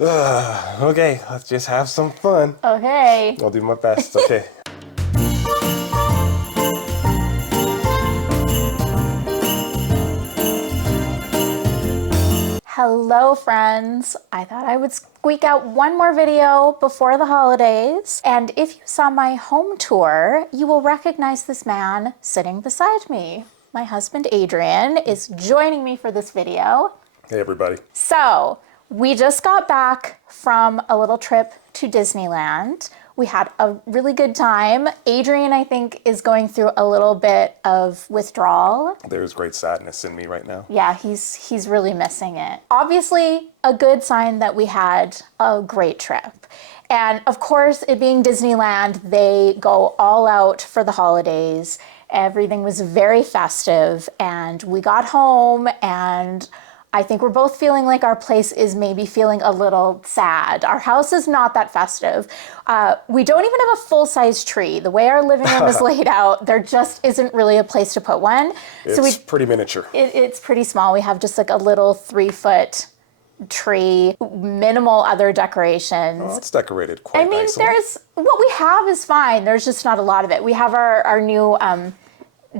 Okay, let's just have some fun. Okay. I'll do my best, okay. Hello friends. I thought I would squeak out one more video before the holidays. And if you saw my home tour, you will recognize this man sitting beside me. My husband Adrian is joining me for this video. Hey everybody. So, we just got back from a little trip to Disneyland. We had a really good time. Adrian, I think, is going through a little bit of withdrawal. There's great sadness in me right now. Yeah, he's really missing it. Obviously, a good sign that we had a great trip. And of course, it being Disneyland, they go all out for the holidays. Everything was very festive, and we got home, and I think we're both feeling like our place is maybe feeling a little sad. Our house is not that festive. We don't even have a full-size tree. The way our living room is laid out, there just isn't really a place to put one. It's pretty miniature. It's pretty small. We have just like a little 3-foot tree, minimal other decorations. Oh, it's decorated quite nicely. There's, what we have is fine. There's just not a lot of it. We have our new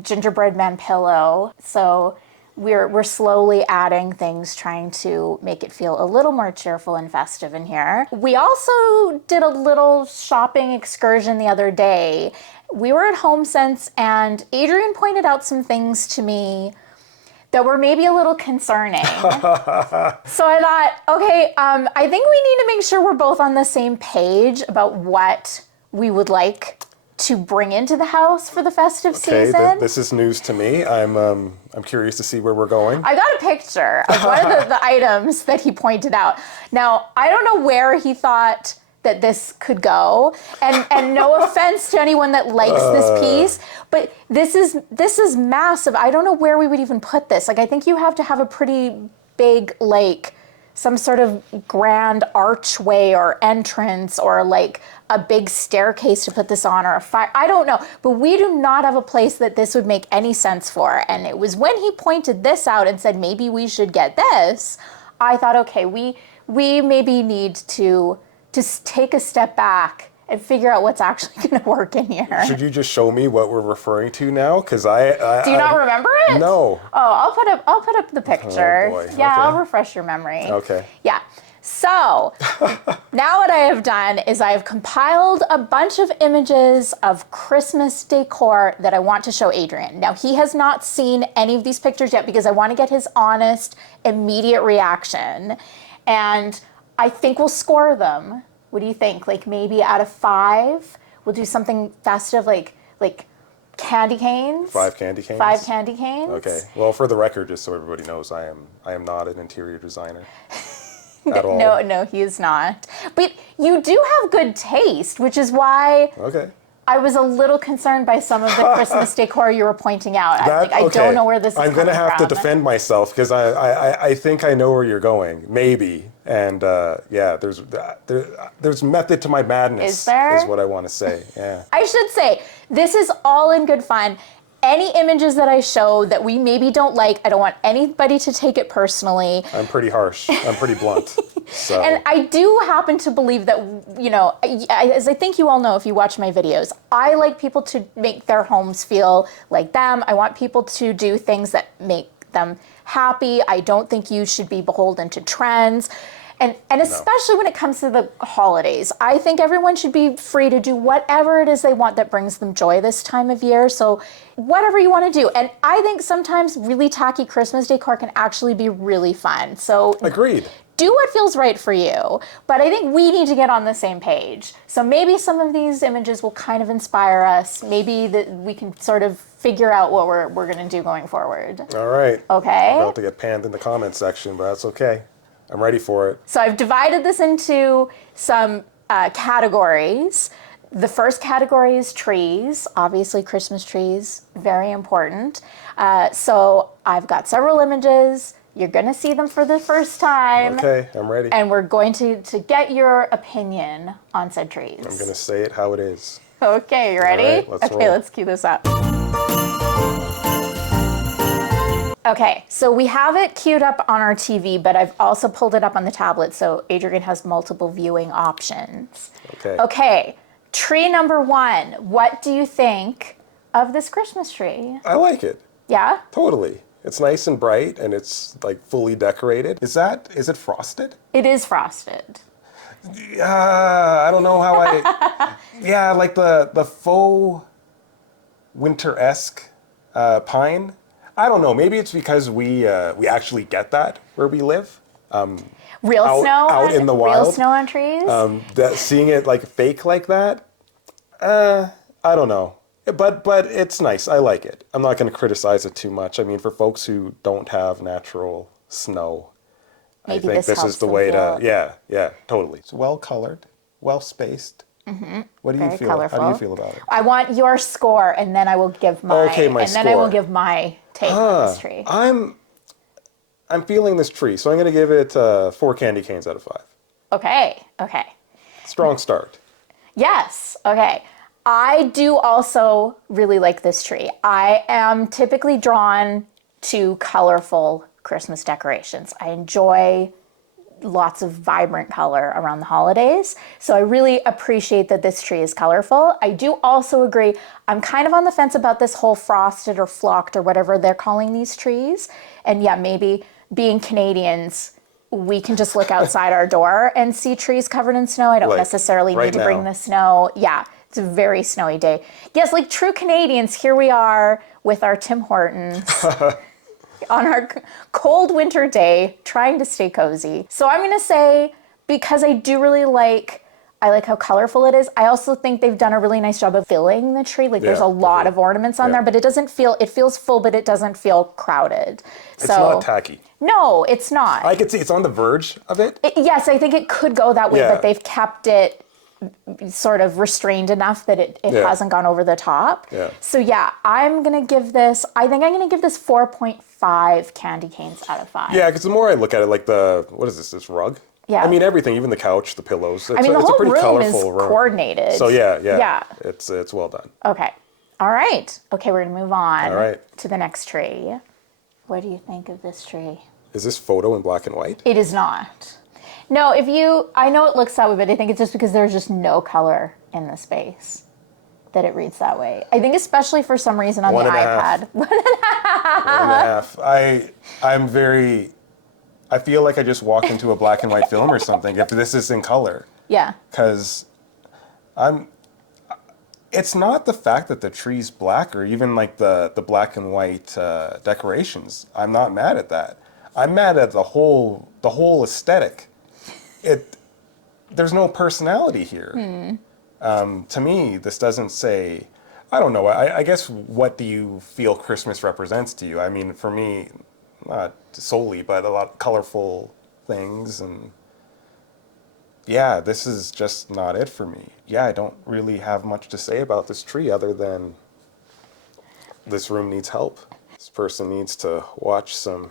gingerbread man pillow. So we're slowly adding things, trying to make it feel a little more cheerful and festive in here. We also did a little shopping excursion the other day. We were at HomeSense and Adrian pointed out some things to me that were maybe a little concerning. So I thought, okay, I think we need to make sure we're both on the same page about what we would like to bring into the house for the festive season. This is news to me. I'm curious to see where we're going. I got a picture of one of the items that he pointed out. Now, I don't know where he thought that this could go, and no offense to anyone that likes this piece, but this is massive. I don't know where we would even put this. Like, I think you have to have a pretty big, like, some sort of grand archway or entrance, or like a big staircase to put this on, or a fire. I don't know, but we do not have a place that this would make any sense for. And it was when he pointed this out and said, maybe we should get this, I thought, okay, we maybe need to just take a step back and figure out what's actually going to work in here. Should you just show me what we're referring to now? Because Do you not remember it? No. Oh, I'll put up the picture. Oh boy. Yeah, Okay. I'll refresh your memory. Okay. Yeah. So now what I have done is I have compiled a bunch of images of Christmas decor that I want to show Adrian. Now, he has not seen any of these pictures yet because I want to get his honest, immediate reaction. And I think we'll score them. What do you think? Like, maybe out of 5, we'll do something festive, like candy canes. 5 candy canes? 5 candy canes. Okay. Well, for the record, just so everybody knows, I am not an interior designer at all. No, he is not. But you do have good taste, which is why I was a little concerned by some of the Christmas decor you were pointing out. I don't know where this is I'm going to have from. to defend myself because I think I know where you're going, maybe. And yeah, there's method to my madness. Is there? Is what I want to say. Yeah. I should say, this is all in good fun. Any images that I show that we maybe don't like, I don't want anybody to take it personally. I'm pretty harsh. I'm pretty blunt. So. And I do happen to believe that, you know, as I think you all know if you watch my videos, I like people to make their homes feel like them. I want people to do things that make them happy. I don't think you should be beholden to trends. And especially when it comes to the holidays, I think everyone should be free to do whatever it is they want that brings them joy this time of year. So whatever you want to do. And I think sometimes really tacky Christmas decor can actually be really fun. So agreed. Do what feels right for you. But I think we need to get on the same page. So maybe some of these images will kind of inspire us. Maybe that we can sort of figure out what we're going to do going forward. All right. Okay. I'm about to get panned in the comments section, but that's okay. I'm ready for it. So I've divided this into some categories. The first category is trees, obviously Christmas trees, very important. So I've got several images. You're gonna see them for the first time. Okay, I'm ready. And we're going to get your opinion on said trees. I'm gonna say it how it is. Okay, you ready? All right, let's roll. Let's cue this up. Okay, so we have it queued up on our TV, but I've also pulled it up on the tablet, so Adrian has multiple viewing options. Okay. Okay, tree number 1. What do you think of this Christmas tree? I like it. Yeah? Totally. It's nice and bright, and it's like fully decorated. Is it frosted? It is frosted. I don't know how I. Yeah, like the faux winter-esque pine. I don't know. Maybe it's because we actually get that where we live. Real snow out in the wild. Real snow on trees? Seeing it like fake like that, I don't know. But it's nice. I like it. I'm not going to criticize it too much. I mean, for folks who don't have natural snow, Maybe I think this is the them way feel- to. Yeah, totally. It's well colored, well spaced. What do you Very feel? colorful. How do you feel about it? I want your score, and then I will give my. Okay, my and then I will score. give my take on this tree. I'm feeling this tree, so I'm going to give it 4 candy canes out of 5. Okay. Strong start. Yes. Okay. I do also really like this tree. I am typically drawn to colorful Christmas decorations. I enjoy lots of vibrant color around the holidays. So I really appreciate that this tree is colorful. I do also agree, I'm kind of on the fence about this whole frosted or flocked or whatever they're calling these trees. And yeah, maybe being Canadians, we can just look outside our door and see trees covered in snow. I don't Like, necessarily right need to bring now. the snow. Yeah, it's a very snowy day. Yes, like true Canadians, here we are with our Tim Hortons on our cold winter day, trying to stay cozy. So I'm gonna say, because I do really I like how colorful it is. I also think they've done a really nice job of filling the tree. Like there's Yeah, a lot agreed. of ornaments on Yeah. there, but it feels full, but it doesn't feel crowded. It's So not tacky. no, it's not. I could see it's on the verge of it. Yes, I think it could go that way, Yeah. but they've kept it sort of restrained enough that it Yeah. hasn't gone over the top. Yeah. So yeah, I think I'm gonna give this 4.5 candy canes out of 5. Yeah, because the more I look at it, like what is this rug? Yeah. I mean, everything, even the couch, the pillows. It's, I mean, the it's whole a pretty room is colorful room. coordinated. So yeah. Yeah. It's well done. Okay. All right. Okay, we're gonna move on All right. to the next tree. What do you think of this tree? Is this photo in black and white? It is not. No, I know it looks that way, but I think it's just because there's just no color in the space that it reads that way. I think especially for some reason on One the and a half. iPad. 1.5. I'm very. I feel like I just walked into a black and white film or something. If this is in color, Yeah. because it's not the fact that the tree's black or even like the black and white decorations. I'm not mad at that. I'm mad at the whole aesthetic. There's no personality here. To me, this doesn't say. I don't know. I guess what do you feel Christmas represents to you? I mean, for me, not solely, but a lot of colorful things and. Yeah, this is just not it for me. Yeah, I don't really have much to say about this tree other than this room needs help. This person needs to watch some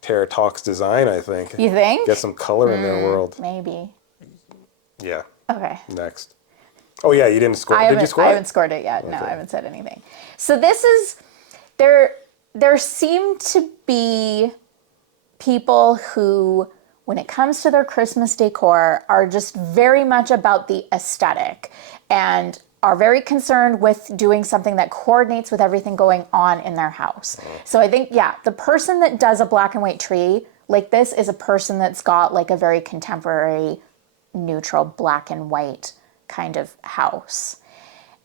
Terra Talks design, I think. You think? Get some color in their world. Maybe. Yeah, Okay. next. Oh yeah, you didn't score. Did you score I it? haven't scored it yet. No, Okay. I haven't said anything. So this is there seem to be people who, when it comes to their Christmas decor, are just very much about the aesthetic and are very concerned with doing something that coordinates with everything going on in their house. So I think, yeah, the person that does a black and white tree like this is a person that's got like a very contemporary, neutral black and white kind of house.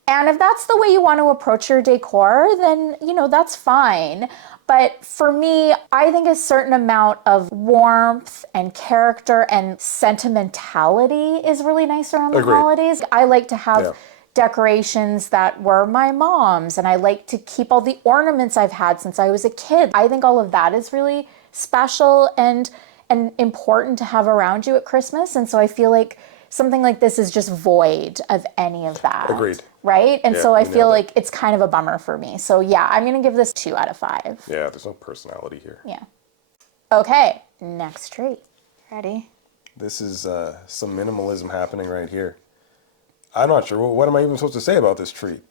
And if that's the way you want to approach your decor, then, that's fine. But for me, I think a certain amount of warmth and character and sentimentality is really nice around the Agreed. holidays. I like to have Yeah. decorations that were my mom's, and I like to keep all the ornaments I've had since I was a kid. I think all of that is really special and important to have around you at Christmas. And so I feel like something like this is just void of any of that. Agreed. Right? And Yeah, so I you feel nailed it. like it's kind of a bummer for me. So yeah, I'm going to give this 2 out of 5. Yeah, there's no personality here. Yeah. Okay, next tree. Ready? This is some minimalism happening right here. I'm not sure. What am I even supposed to say about this tree?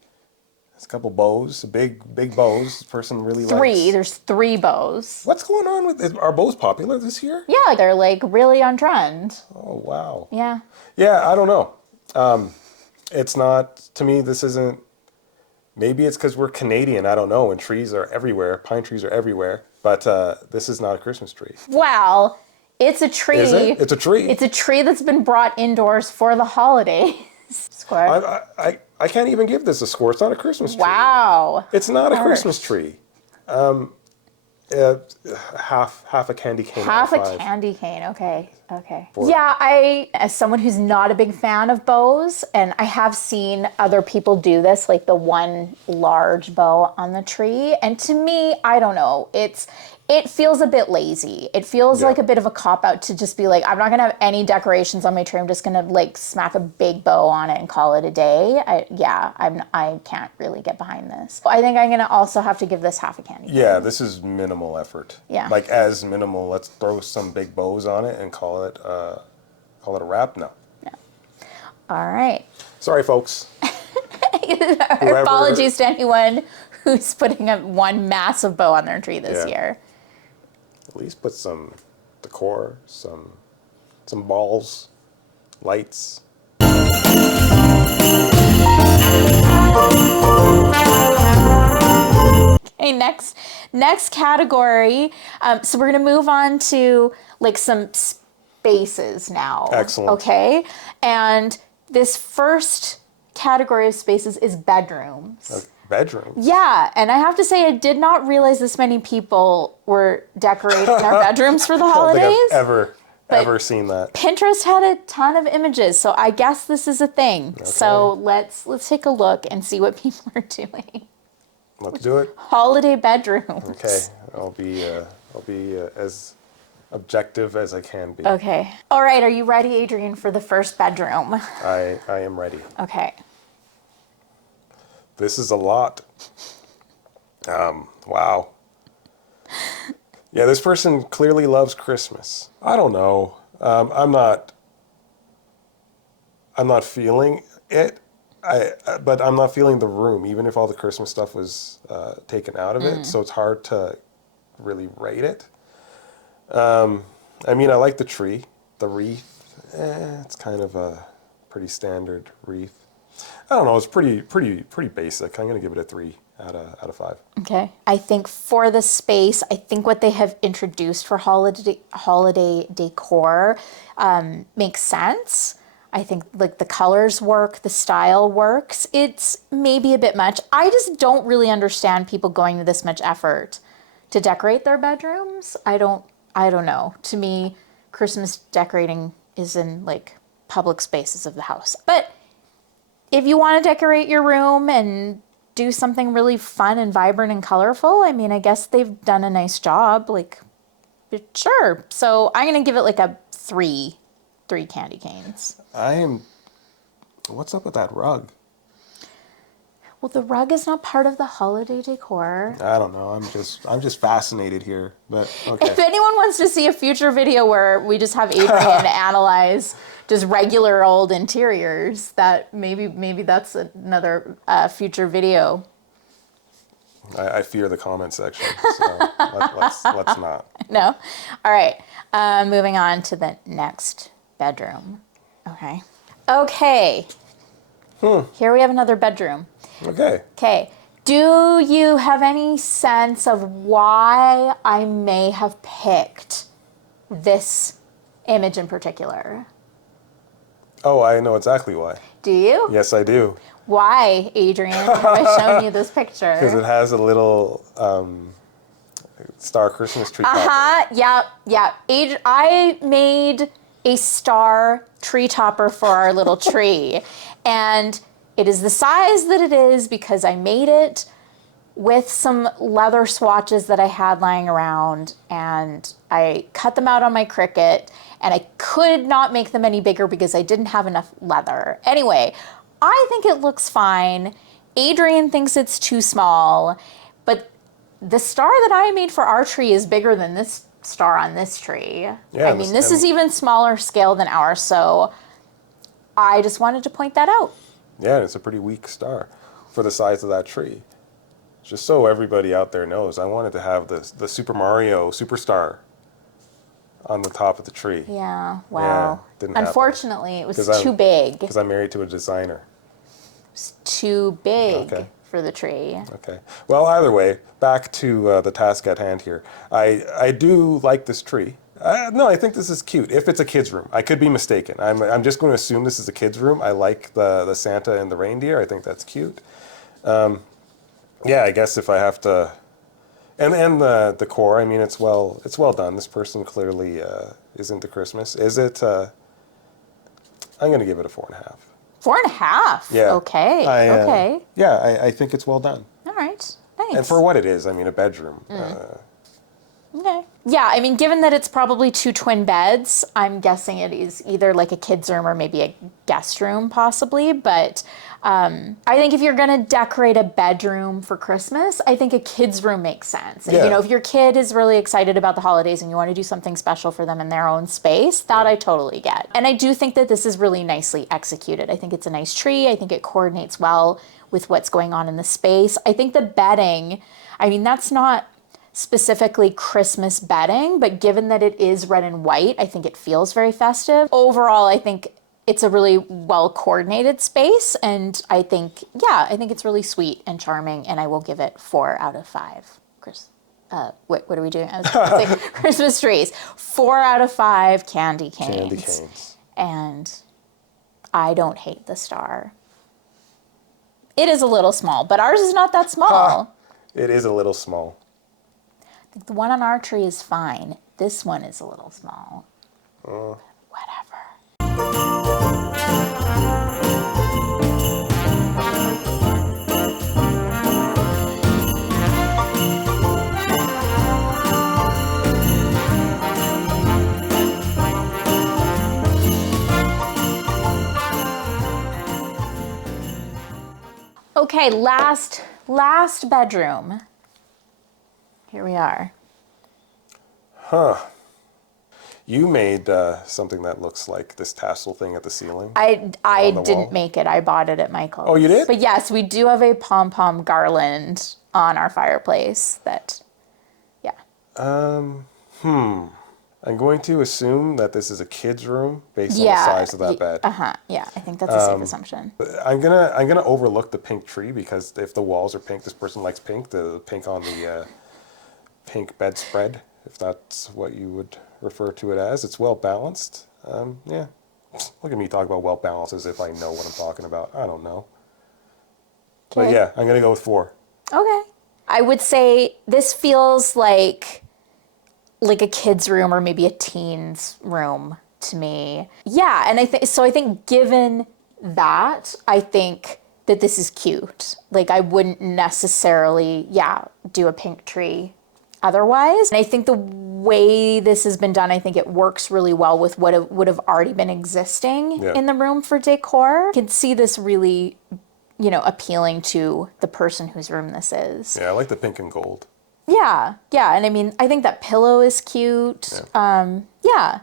There's a couple bows, big bows. This person really Three. likes. There's 3 bows. What's going on with this? Are bows popular this year? Yeah, they're like really on trend. Oh, wow. Yeah. Yeah, I don't know. It's not, to me, this isn't, maybe it's because we're Canadian, I don't know, and trees are everywhere, pine trees are everywhere, but this is not a Christmas tree. Well, it's a tree. Is it? It's a tree. It's a tree that's been brought indoors for the holidays. Score. I can't even give this a score. It's not a Christmas tree. Wow. It's not a Christmas tree. Half a candy cane. Half a 5. candy cane. Okay. Okay. 4. Yeah, as someone who's not a big fan of bows, and I have seen other people do this, like the one large bow on the tree, and to me, I don't know, it feels a bit lazy. It feels like a bit of a cop-out to just be like, I'm not gonna have any decorations on my tree. I'm just gonna like smack a big bow on it and call it a day. I can't really get behind this. I think I'm gonna also have to give this half a candy cane. Yeah, this is minimal effort. Yeah. Like as minimal, let's throw some big bows on it and call it a wrap? No. All right. Sorry, folks. Apologies to anyone who's putting up one massive bow on their tree this year. At least put some decor, some balls, lights. Okay, next category. So we're gonna move on to like some spaces now. Excellent. Okay, and this first category of spaces is bedrooms. Bedrooms. Yeah, and I have to say I did not realize this many people were decorating their bedrooms for the holidays. I don't think I've ever seen that. Pinterest had a ton of images, so I guess this is a thing. Okay. So let's take a look and see what people are doing. Let's do it. Holiday bedrooms. Okay, I'll be as objective as I can be. Okay. All right, are you ready, Adrian, for the first bedroom? I am ready. Okay. This is a lot. Wow. Yeah, this person clearly loves Christmas. I don't know. I'm not feeling it. But I'm not feeling the room, even if all the Christmas stuff was taken out of it. So it's hard to really rate it. I mean, I like the tree, the wreath. It's kind of a pretty standard wreath. I don't know. It's pretty basic. I'm gonna give it a 3 out of 5. Okay. I think for the space, I think what they have introduced for holiday decor makes sense. I think like the colors work, the style works. It's maybe a bit much. I just don't really understand people going to this much effort to decorate their bedrooms. I don't know. To me, Christmas decorating is in like public spaces of the house. But if you want to decorate your room and do something really fun and vibrant and colorful, I mean, I guess they've done a nice job. Like, sure. So I'm going to give it like a 3 candy canes. What's up with that rug? Well, the rug is not part of the holiday decor. I don't know. I'm just fascinated here. But okay. If anyone wants to see a future video where we just have Adrian analyze just regular old interiors, that maybe that's another future video. I fear the comment section, so let's not. No? All right. Moving on to the next bedroom. Okay. Okay. Here we have another bedroom. Okay. Okay. Do you have any sense of why I may have picked this image in particular? Oh, I know exactly why. Do you? Yes, I do. Why, Adrian, have I shown you this picture? Because it has a little star Christmas tree. Yeah. I made a star tree topper for our little tree. And it is the size that it is because I made it with some leather swatches that I had lying around, and I cut them out on my Cricut, and I could not make them any bigger because I didn't have enough leather. Anyway, I think it looks fine. Adrian thinks it's too small, but the star that I made for our tree is bigger than this star on this tree. Yeah, I mean, this is even smaller scale than ours, so I just wanted to point that out. Yeah, it's a pretty weak star. for the size of that tree. Just so everybody out there knows, I wanted to have the Super Mario Superstar on the top of the tree. Yeah, wow. Yeah, didn't happen. Unfortunately, it was too big. Because I'm married to a designer. It's too big Okay. for the tree. Okay. Well, either way, back to the task at hand here. I do like this tree. No, I think this is cute. If it's a kid's room, I could be mistaken. I'm just going to assume this is a kid's room. I like the Santa and the reindeer. I think that's cute. Yeah, I guess if I have to, and the decor. I mean, it's well done. This person clearly is into Christmas. Is it? I'm going to give it a 4.5. 4.5? Yeah. Okay. Okay. Yeah, I think it's well done. All right. Nice. And for what it is, I mean, a bedroom. Okay. Yeah, I mean, given that it's probably 2 twin beds, I'm guessing it is either like a kid's room or maybe a guest room, possibly. But I think if you're going to decorate a bedroom for Christmas, I think a kid's room makes sense. And, Yeah. you know, if your kid is really excited about the holidays and you want to do something special for them in their own space, that I totally get. And I do think that this is really nicely executed. I think it's a nice tree. I think it coordinates well with what's going on in the space. I think the bedding, I mean, that's not specifically Christmas bedding, but given that it is red and white, I think it feels very festive. Overall, I think it's a really well coordinated space, and I think it's really sweet and charming, and I will give it 4 out of 5. What are we doing? I was going to say Christmas trees. 4 out of 5 candy canes. Candy canes. And I don't hate the star. It is a little small, but ours is not that small. It is a little small. The one on our tree is fine. This one is a little small. Whatever. Okay, last bedroom. Here we are. You made something that looks like this tassel thing at the ceiling. I on the didn't wall. make it. I bought it at Michael's. Oh, you did? But yes, we do have a pom-pom garland on our fireplace that, yeah. I'm going to assume that this is a kid's room based on the size of that bed. Yeah, I think that's a safe assumption. I'm gonna overlook the pink tree because if the walls are pink, this person likes pink. The pink on the pink bedspread, if that's what you would refer to it as, it's well balanced. Yeah, look at me talk about well balanced as if I know what I'm talking about. I don't know. But Okay. yeah, I'm gonna go with 4. Okay. I would say this feels like a kid's room or maybe a teen's room to me. Yeah, and I think given that, I think that this is cute. Like, I wouldn't necessarily, do a pink tree otherwise. And I think the way this has been done, I think it works really well with what would have already been existing in the room for decor. You can see this really, appealing to the person whose room this is. Yeah, I like the pink and gold. Yeah, and I mean, I think that pillow is cute. Yeah.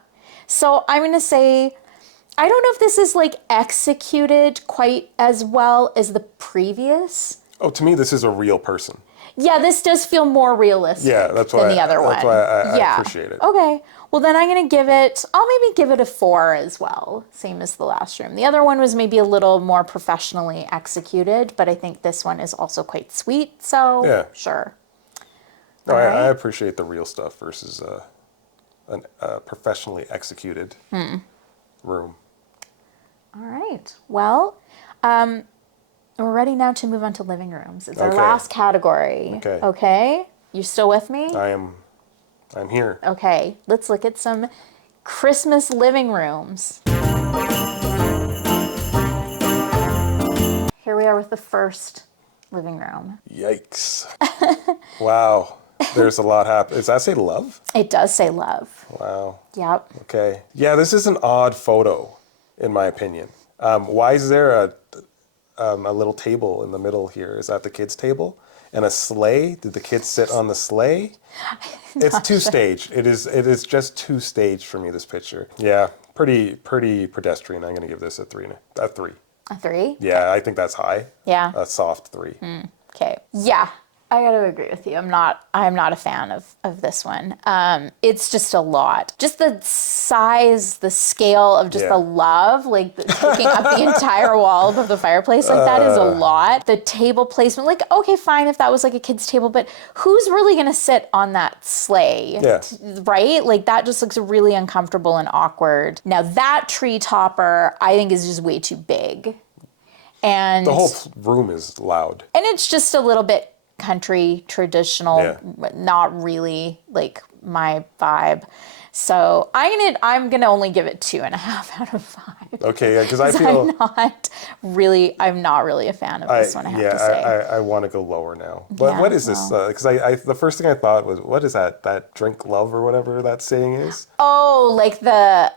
So I'm going to say, I don't know if this is like executed quite as well as the previous. Oh, to me, this is a real person. Yeah, this does feel more realistic than the other one. That's why I appreciate it. Okay. Well, then I'll maybe give it a 4 as well, same as the last room. The other one was maybe a little more professionally executed, but I think this one is also quite sweet, so sure. No, All right. I appreciate the real stuff versus a professionally executed room. All right. Well, we're ready now to move on to living rooms. It's our Okay. last category. Okay. Okay? You still with me? I'm here. Okay. Let's look at some Christmas living rooms. Here we are with the first living room. Yikes. Wow. There's a lot happening. Does that say love? It does say love. Wow. Yep. Okay. Yeah, this is an odd photo, in my opinion. Why is there a little table in the middle here? Is that the kids' table? And a sleigh? Did the kids sit on the sleigh? It's two-stage. It is just two-stage for me, this picture. Yeah, pretty pedestrian. I'm going to give this a 3. A 3? Yeah, I think that's high. Yeah. A soft 3. Okay. Yeah. I gotta agree with you. I'm not a fan of this one. It's just a lot. Just the size, the scale of just Yeah. the love, like taking up the entire wall of the fireplace, like that is a lot. The table placement, like, okay, fine if that was like a kid's table, but who's really gonna sit on that sleigh? Yeah. Right? Like that just looks really uncomfortable and awkward. Now that tree topper, I think is just way too big. And The whole room is loud. and it's just a little bit country, traditional, Yeah. not really like my vibe. So I'm gonna only give it 2.5 out of 5. Okay, because I feel I'm not really a fan of this one. I have to say. I want to go lower now. But Yeah, what is this? Because I the first thing I thought was, what is that? That drink love or whatever that saying is? Oh, like the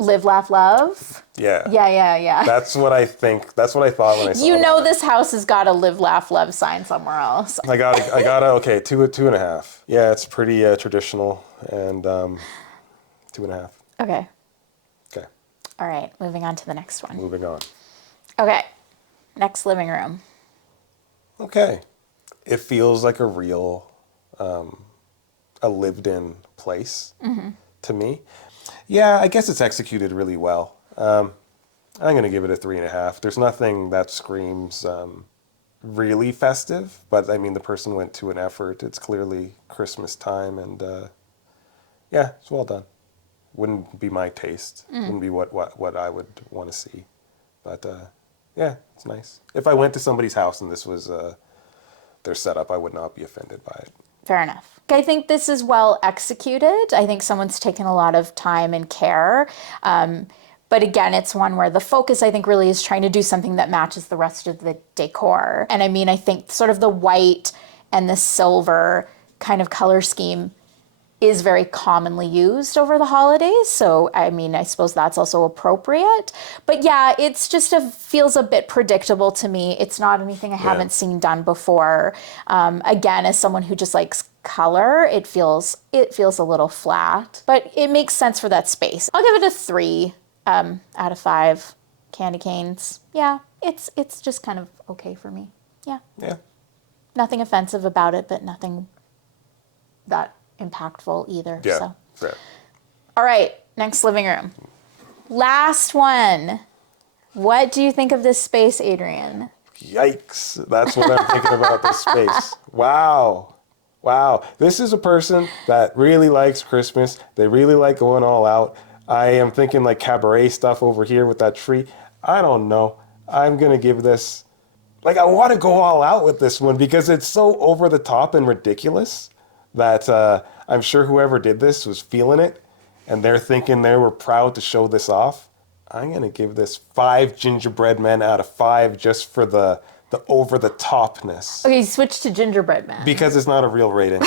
live, laugh, love. Yeah. Yeah. That's what I think. That's what I thought when I saw You know, that. this house has got a live, laugh, love sign somewhere else. I got okay, 2.5. Yeah, it's pretty traditional and 2.5. Okay. Okay, All right. Moving on to the next one. moving on. Okay. Next living room. Okay, it feels like a real, a lived-in place to me. Yeah, I guess it's executed really well. I'm gonna give it a 3.5. There's nothing that screams really festive, but I mean the person went to an effort. It's clearly Christmas time, and yeah, it's well done. Wouldn't be my taste. Wouldn't be what I would want to see, but yeah, it's nice. If I went to somebody's house and this was their setup, I would not be offended by it. Fair enough. I think this is well executed. I think someone's taken a lot of time and care. But again, it's one where the focus, I think, really is trying to do something that matches the rest of the decor. And I mean, I think sort of the white and the silver kind of color scheme is very commonly used over the holidays. So, I mean, I suppose that's also appropriate. But yeah, it's just feels a bit predictable to me. It's not anything I haven't seen done before. Again, as someone who just likes color, it feels a little flat, but it makes sense for that space. I'll give it a 3 out of 5 candy canes. Yeah, it's just kind of okay for me. Yeah. Yeah. Nothing offensive about it, but nothing that impactful either. Yeah. So. Fair. All right, next living room. Last one. What do you think of this space, Adrian? Yikes. That's what I'm thinking about this space. Wow. This is a person that really likes Christmas. They really like going all out. I am thinking like cabaret stuff over here with that tree. I don't know. I'm going to give this, like, I want to go all out with this one because it's so over the top and ridiculous that I'm sure whoever did this was feeling it and they're thinking they were proud to show this off. I'm going to give this 5 gingerbread men out of 5 just for the over the topness. Okay, switch to gingerbread man. Because it's not a real rating.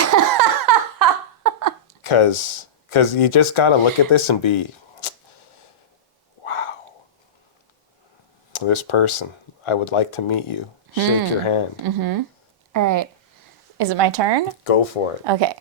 Because you just got to look at this and be, wow. This person, I would like to meet you. Shake your hand. All right. Is it my turn? Go for it. Okay.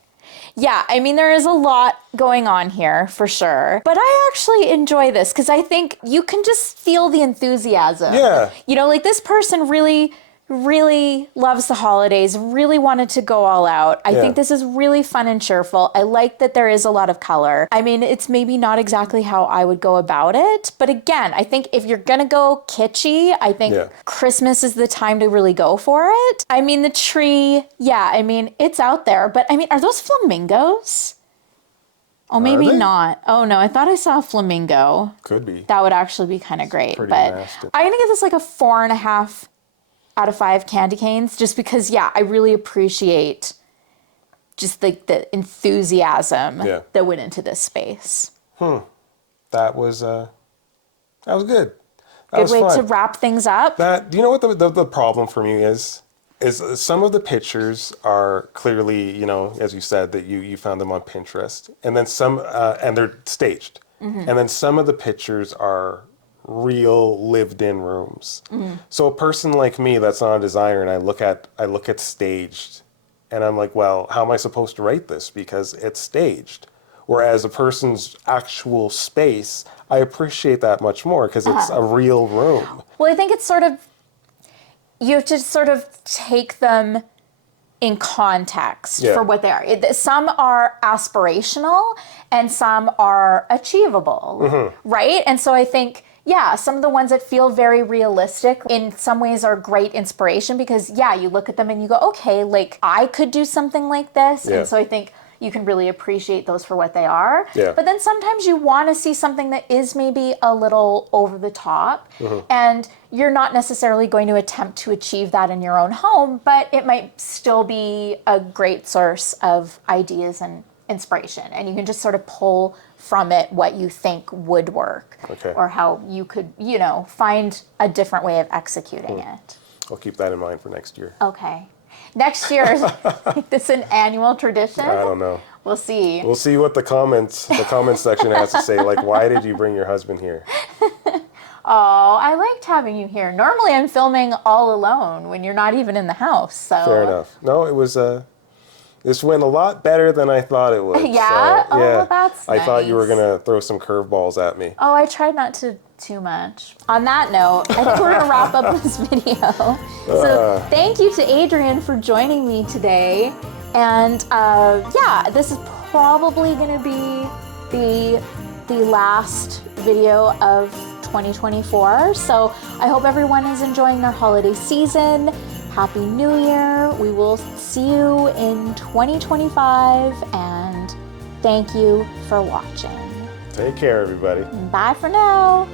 Yeah, I mean, there is a lot going on here for sure. But I actually enjoy this because I think you can just feel the enthusiasm. Yeah. You know, like this person really, really loves the holidays, really wanted to go all out. I think this is really fun and cheerful. I like that there is a lot of color. I mean, it's maybe not exactly how I would go about it. But again, I think if you're going to go kitschy, I think Christmas is the time to really go for it. I mean, the tree, yeah, I mean, it's out there. But I mean, are those flamingos? Oh, maybe not. Oh, no, I thought I saw a flamingo. Could be. That would actually be kind of great. Pretty But nasty. I'm going to give this like a 4.5 out of 5 candy canes just because, yeah, I really appreciate just like the enthusiasm that went into this space. That was good. That Good was way fun. to wrap things up. Do you know what the problem for me is? Is some of the pictures are clearly, you know, as you said, that you found them on Pinterest, and then some, and they're staged, and then some of the pictures are real lived-in rooms. So a person like me that's not a designer, and I look at staged, and I'm like, well, how am I supposed to rate this because it's staged? Whereas a person's actual space, I appreciate that much more because it's a real room. Well, I think it's sort of, you have to sort of take them in context for what they are. Some are aspirational and some are achievable, right? And so I think, yeah, some of the ones that feel very realistic in some ways are great inspiration because, yeah, you look at them and you go, okay, like I could do something like this. Yeah. And so I think you can really appreciate those for what they are. Yeah. But then sometimes you want to see something that is maybe a little over the top, and you're not necessarily going to attempt to achieve that in your own home, but it might still be a great source of ideas and inspiration. And you can just sort of pull from it what you think would work, or how you could, you know, find a different way of executing it. I'll keep that in mind for next year. Okay. Next year, is this an annual tradition? I don't know. We'll see. We'll see what the comments section has to say. Like, why did you bring your husband here? Oh, I liked having you here. Normally I'm filming all alone when you're not even in the house. So Fair enough. No, it was this went a lot better than I thought it would. Yeah? So, Oh, yeah. well, that's I thought you were nice. gonna throw some curveballs at me. Oh, I tried not to too much. On that note, I think we're gonna wrap up this video. So thank you to Adrian for joining me today. And yeah, this is probably gonna be the last video of 2024. So I hope everyone is enjoying their holiday season. Happy New Year. We will see you in 2025, and thank you for watching. Take care, everybody. Bye for now.